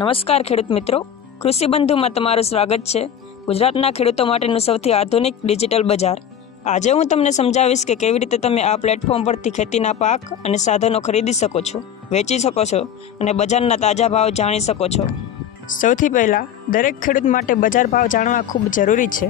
નમસ્કાર ખેડૂત મિત્રો, કૃષિ બંધુમાં તમારું સ્વાગત છે. ગુજરાતના ખેડૂતો માટેનું સૌથી આધુનિક ડિજિટલ બજાર. આજે હું તમને સમજાવીશ કે કેવી રીતે તમે આ પ્લેટફોર્મ પરથી ખેતીના પાક અને સાધનો ખરીદી શકો છો, વેચી શકો છો અને બજારના તાજા ભાવ જાણી શકો છો. સૌથી પહેલાં દરેક ખેડૂત માટે બજાર ભાવ જાણવા ખૂબ જરૂરી છે.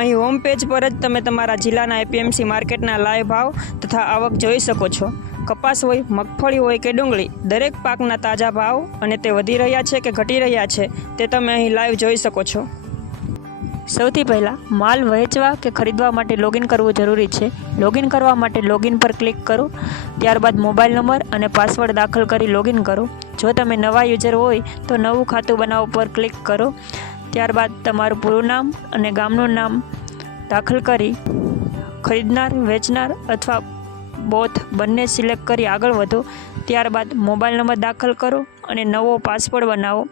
અહીં હોમ પેજ પર જ તમે તમારા જિલ્લાના એપીએમસી માર્કેટના લાઈવ ભાવ તથા આવક જોઈ શકો છો. કપાસ હોય, મગફળી હોય કે ડુંગળી, દરેક પાકના તાજા ભાવ અને તે વધી રહ્યા છે કે ઘટી રહ્યા છે તે તમે અહીં લાઈવ જોઈ શકો છો. સૌથી પહેલાં માલ વહેંચવા કે ખરીદવા માટે લોગિન કરવું જરૂરી છે. લોગિન કરવા માટે લોગિન પર ક્લિક કરો. ત્યારબાદ મોબાઈલ નંબર અને પાસવર્ડ દાખલ કરી લોગિન કરો. જો તમે નવા યુઝર હોય તો નવું ખાતું બનાવવા પર ક્લિક કરો. ત્યારબાદ તમારું પૂરું નામ અને ગામનું નામ દાખલ કરી ખરીદનાર, વેચનાર અથવા બોથ બંને સિલેક્ટ કરી આગળ વધો. ત્યારબાદ મોબાઈલ નંબર દાખલ કરો અને નવો પાસવર્ડ બનાવો.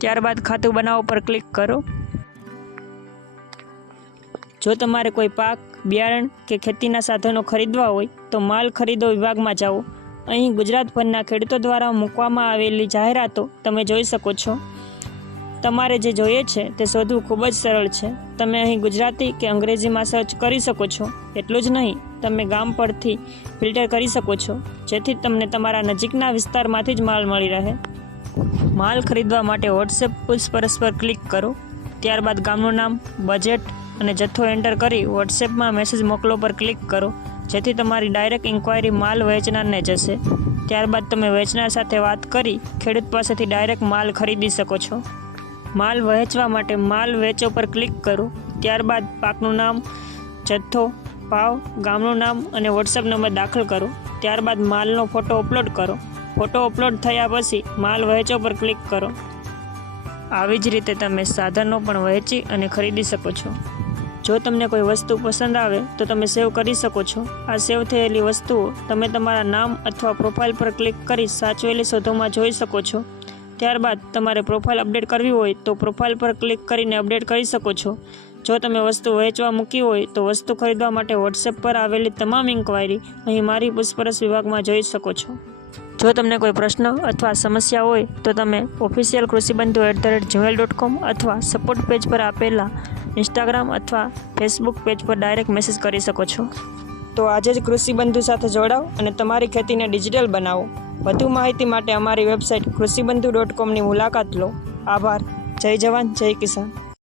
ત્યારબાદ ખાતું બનાવો પર ક્લિક કરો. જો તમારે કોઈ પાક, બિયારણ કે ખેતીના સાધનો ખરીદવા હોય તો માલ ખરીદો વિભાગમાં જાઓ. અહીં ગુજરાતભરના ખેડૂતો દ્વારા મૂકવામાં આવેલી જાહેરાતો તમે જોઈ શકો છો. તમારે જે જોઈએ છે તે શોધવું ખૂબ જ સરળ છે. તમે અહીં ગુજરાતી કે અંગ્રેજીમાં સર્ચ કરી શકો છો. એટલું જ નહીં, તમે ગામ પરથી ફિલ્ટર કરી શકો છો, જેથી તમને તમારા નજીકના વિસ્તારમાંથી જ માલ મળી રહે. માલ ખરીદવા માટે વોટ્સએપ પૂછપરછ પર ક્લિક કરો. ત્યારબાદ ગામનું નામ, બજેટ અને જથ્થો એન્ટર કરી વોટ્સએપમાં મેસેજ મોકલો પર ક્લિક કરો, જેથી તમારી ડાયરેક્ટ ઇન્ક્વાયરી માલ વેચનારને જશે. ત્યારબાદ તમે વેચનાર સાથે વાત કરી ખેડૂત પાસેથી ડાયરેક્ટ માલ ખરીદી શકો છો. માલ વહેંચવા માટે માલ વેચો પર ક્લિક કરો. ત્યારબાદ પાકનું નામ, જથ્થો, ભાવ, ગામનું નામ અને વોટ્સએપ નંબર દાખલ કરો. ત્યારબાદ માલનો ફોટો અપલોડ કરો. ફોટો અપલોડ થયા પછી માલ વહેંચો પર ક્લિક કરો. આવી જ રીતે તમે સાધનો પણ વહેંચી અને ખરીદી શકો છો. જો તમને કોઈ વસ્તુ પસંદ આવે તો તમે સેવ કરી શકો છો. આ સેવ થયેલી વસ્તુઓ તમે તમારા નામ અથવા પ્રોફાઇલ પર ક્લિક કરી સાચવેલી શોધોમાં જોઈ શકો છો. ત્યારબાદ તમારે પ્રોફાઇલ અપડેટ કરવી હોય તો પ્રોફાઇલ પર ક્લિક કરીને અપડેટ કરી શકો છો. જો તમે વસ્તુ વેચવા મૂકી હોય તો વસ્તુ ખરીદવા માટે વોટ્સએપ પર આવેલી તમામ ઇન્ક્વાયરી અહીં મારી પૂછપરછ વિભાગમાં જોઈ શકો છો. જો તમને કોઈ પ્રશ્ન અથવા સમસ્યા હોય તો તમે ઓફિશિયલ કૃષિબંધુ@gmail.com અથવા સપોર્ટ પેજ પર આપેલા ઇન્સ્ટાગ્રામ અથવા ફેસબુક પેજ પર ડાયરેક્ટ મેસેજ કરી શકો છો. તો આજે જ કૃષિબંધુ સાથે જોડાઓ અને તમારી ખેતીને ડિજિટલ બનાવો. વધુ માહિતી માટે અમારી વેબસાઇટ કૃષિબંધુ.comની મુલાકાત લો. આભાર. જય જવાન, જય કિસાન.